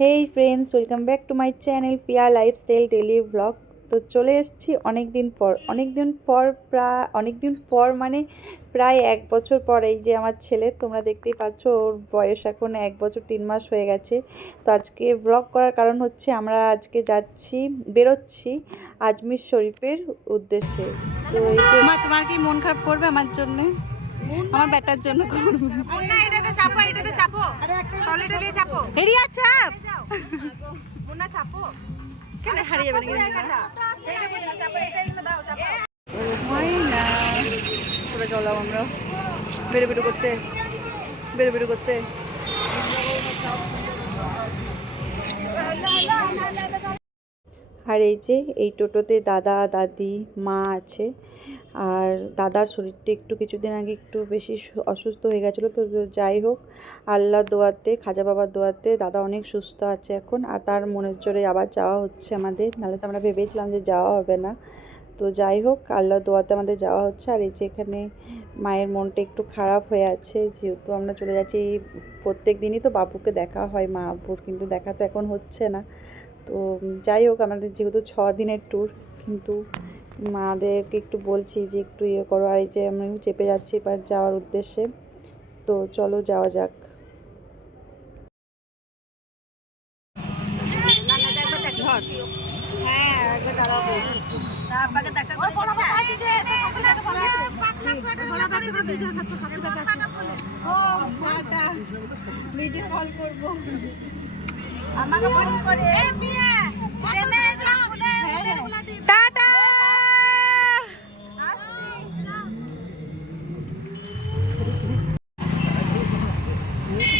Hey friends, welcome back to my channel Piya lifestyle daily blog. তো চলে এসেছি অনেক দিন পর মানে প্রায় 1 বছর পর। এই যে আমার ছেলে, তোমরা দেখতেই পাচ্ছ, ওর বয়স এখন 1 বছর 3 মাস হয়ে গেছে। তো আজকে ব্লগ করার কারণ হচ্ছে আমরা আজকে বেরোচ্ছি আজমির শরীফের উদ্দেশ্যে। তো এই যে তোমার কি মন খারাপ করবে আমার জন্য? আমার ব্যাটার জন্য করবে না। এটাতে চাপো টয়লেটে চাপো এরিয়া চাপ মুন্না চাপো কেন হারিয়ে যাবে না হয় না। পুরো চলাম আমরা বেরো করতে আর এই যে এই টোটোতে দাদা দাদি মা আছে। আর দাদার শরীরটা কিছুদিন আগে একটু বেশি অসুস্থ হয়ে গেছিলো। তো যাই হোক, আল্লাহর দোয়াতে, খাজা বাবার দোয়াতে দাদা অনেক সুস্থ আছে এখন। আর তার মনের জোরে আবার যাওয়া হচ্ছে আমাদের, নাহলে তো আমরা ভেবেছিলাম যে যাওয়া হবে না। তো যাই হোক, আল্লাহর দোয়াতে আমাদের যাওয়া হচ্ছে। আর এই যে এখানে মায়ের মনটা একটু খারাপ হয়ে আছে, যেহেতু আমরা চলে যাচ্ছি। প্রত্যেক দিনই তো বাবুকে দেখা হয় মা আব্বুর, কিন্তু দেখা তো এখন হচ্ছে না। তো যাই হোক, আমাদের যেহেতু 6 দিনের ট্যুর, কিন্তু মাদেরকে একটু বলছি যে একটু ইয়ে করো। আর এই যে আমি চেপে যাচ্ছি এবার যাওয়ার উদ্দেশ্যে। তো চলো যাওয়া যাক। ভিডিও কল করবো আমাকে ফোন করে। টাটা।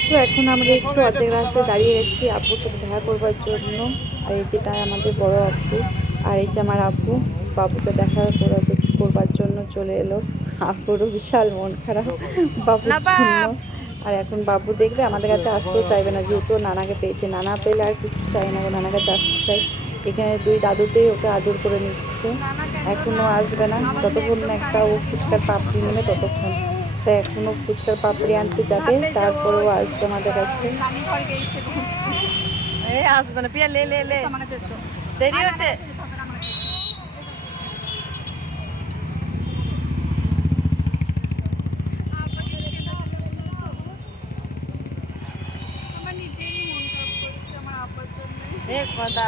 তো এখন আমরা একটু অর্ধেক রাস্তায় দাঁড়িয়ে গেছি আব্বুর সাথে দেখা করবার জন্য। আর এই যেটা আমাদের বড় আব্বু, আর এই যে আমার আব্বু বাবুকে দেখা করবার জন্য চলে এলো। আব্বুরও বিশাল মন খারাপ বাবুর জন্য। আর এখন বাবু দেখবে আমাদের কাছে আসতেও চাইবে না, যেহেতু নানাকে পেয়েছে। নানা পেলে আর কিছু চাই না, নানার কাছে আসতে চাই। এখানে 2 দাদুতেই ওকে আদর করে নিচ্ছে। এখনও আসবে না যতক্ষণ না একটা ও ফুচকার পাপড়ি নেবে ততক্ষণ। তো এখনও ফুচকার পাপড়ি আনতে যাবে, তারপরেও আসবে আমাদের কাছে। আসবে না পিয়া, লে দেরি হচ্ছে। কথা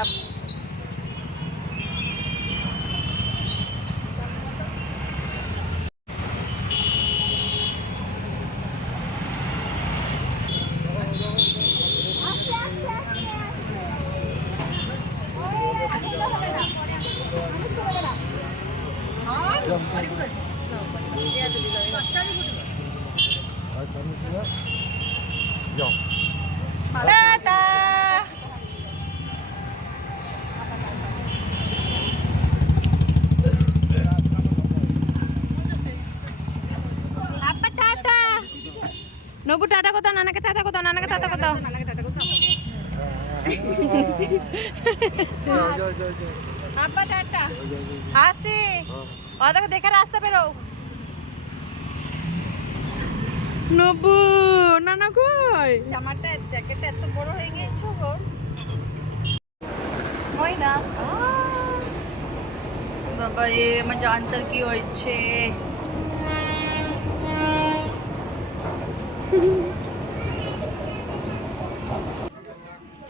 নবু টাটা কোথাও, নানাকে টাটা কোথাও, নানাকে টাটা কোথাও। আব্বা টাটা আসছি, ওদেরকে দেখে রাস্তা বেরো। নবু নানা কই? জামাটা জ্যাকেটটা এত বড় হয়ে গিয়েছে গো। হয় না বাবা, এ আমার জানতার কি হয়েছে।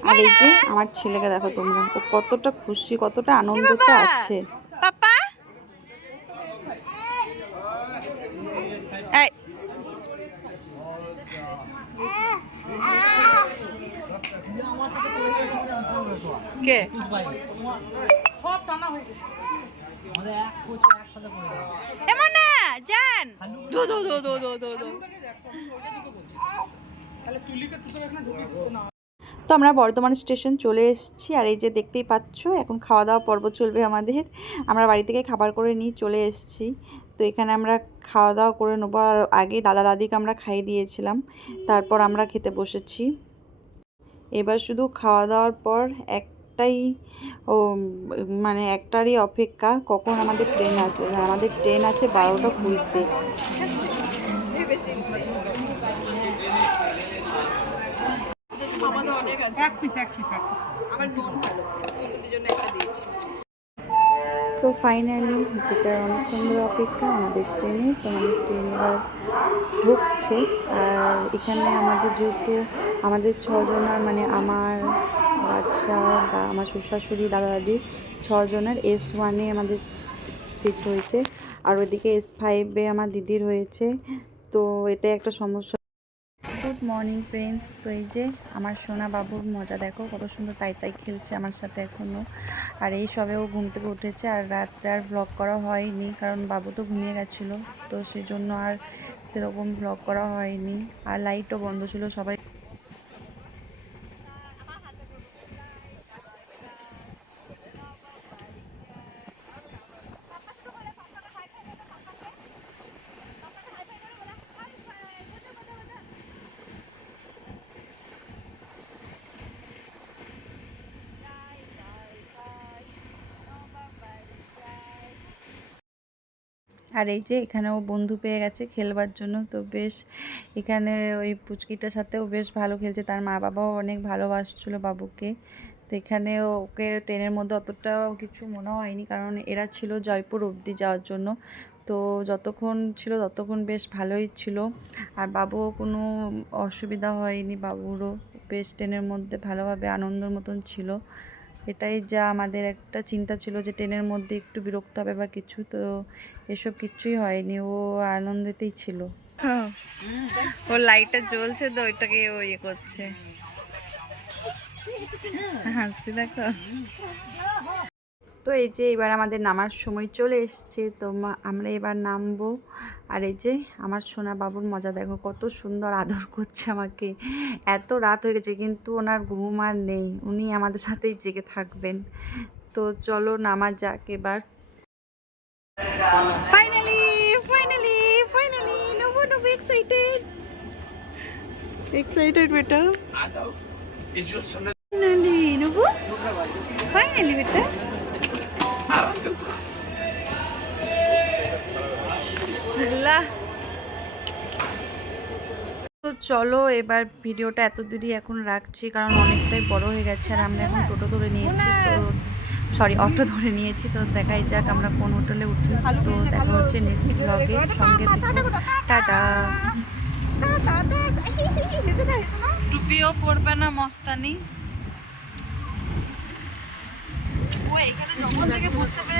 আর এই যে আমার ছেলেকে দেখো তোমরা, ও কতটা খুশি, কতটা আনন্দতে আছে। পাপা এই কে এমন না জান দো দো দো দো দো দো দো। তো আমরা বর্ধমান স্টেশন চলে এসেছি। আর এই যে দেখতেই পাচ্ছ, এখন খাওয়া দাওয়া পর্ব চলবে আমাদের। আমরা বাড়ি থেকে খাবার করে নিয়ে চলে এসেছি। তো এখানে আমরা খাওয়া দাওয়া করে নেবো। আর আগে দাদা দাদিকে আমরা খাইয়ে দিয়েছিলাম, তারপর আমরা খেতে বসেছি। এবার শুধু খাওয়া দাওয়ার পর একটারই অপেক্ষা, কখন আমাদের ট্রেন আছে। আমাদের ট্রেন আছে 12টা 20-তে। এক পিস আমার মন ভালো, বন্ধুদের জন্য একটা দিয়েছি। তো ফাইনালি যেটা অনেকক্ষণ ধরে অপেক্ষা আমাদের ট্রেনে, তো আমাদের ট্রেন এবার ঢুকছে। আর এখানে আমাদের যেহেতু আমাদের ছজনের মানে আমার বাচ্চা বা আমার শ্বশুর দাদা দাদি ছজনের S1-এ আমাদের সিট হয়েছে, আর ওইদিকে S5-এ আমার দিদির হয়েছে। তো এটাই একটা সমস্যা। Good morning friends. তো এই যে আমার সোনা বাবুর মজা দেখো, কত সুন্দর তাই তাই খেলছে আমার সাথে এখনও। আর এই সবেও ঘুম থেকে উঠেছে, আর রাত্রে আর ভ্লগ করা হয়নি কারণ বাবু তো ঘুমিয়ে গেছিলো, তো সেজন্য আর সেরকম ভ্লগ করা হয়নি। আর লাইটও বন্ধ ছিল সবাই। আর এই যে এখানেও বন্ধু পেয়ে গেছে খেলবার জন্য, তো বেশ এখানে ওই পুচকিটার সাথেও বেশ ভালো খেলছে, তার মা বাবাও অনেক ভালোবাসছিল বাবুকে। তো এখানে ওকে ট্রেনের মধ্যে অতটাও কিছু মনে হয়নি কারণ এরা ছিল জয়পুর অবধি যাওয়ার জন্য, তো যতক্ষণ ছিল ততক্ষণ বেশ ভালোই ছিল। আর বাবুও কোনো অসুবিধা হয়নি, বাবুরও বেশ ট্রেনের মধ্যে ভালোভাবে আনন্দের মতন ছিল। এটাই যা আমাদের একটা চিন্তা ছিল যে ট্রেনের মধ্যে একটু বিরক্ত হবে বা কিছু, তো এসব কিছুই হয়নি, ও আনন্দেতেই ছিল। ও লাইটটা জ্বলছে তো ওইটাকে ও ইয়ে করছে, হাসি দেখো। তো এই যে এবার আমাদের নামার সময় চলে এসছে, তো আমরা এবার নামবো। আর এই যে আমার সোনা বাবুর মজা দেখো, কত সুন্দর আদর করছে আমাকে। এত রাত হয়ে গেছে কিন্তু ওনার ঘুম আর নেই, উনি আমাদের সাথেই জেগে থাকবেন। তো চলো নামা যাক এবার। ফাইনালি ফাইনালি ফাইনালি নবু নবু এক্সাইটেড এক্সাইটেড বেটা। ফাইনালি নবু, ফাইনালি বেটা। বিসমিল্লাহ। তো চলো এবার ভিডিওটা এত দূরই এখন রাখছি কারণ অনেকটাই বড় হয়ে গেছে, আর আমরা এখন টোটো ধরে নিয়েছি, তো সরি অটো ধরে নিয়েছি। তো দেখাই যাক আমরা কোন হোটেলে উঠি। তো দেখা হচ্ছে নেক্সট ব্লগে, সঙ্গে থেকো। টাটা। টুপিও পরবে না মস্তানি। ও এখানে যখন থেকে বুঝতে পেরে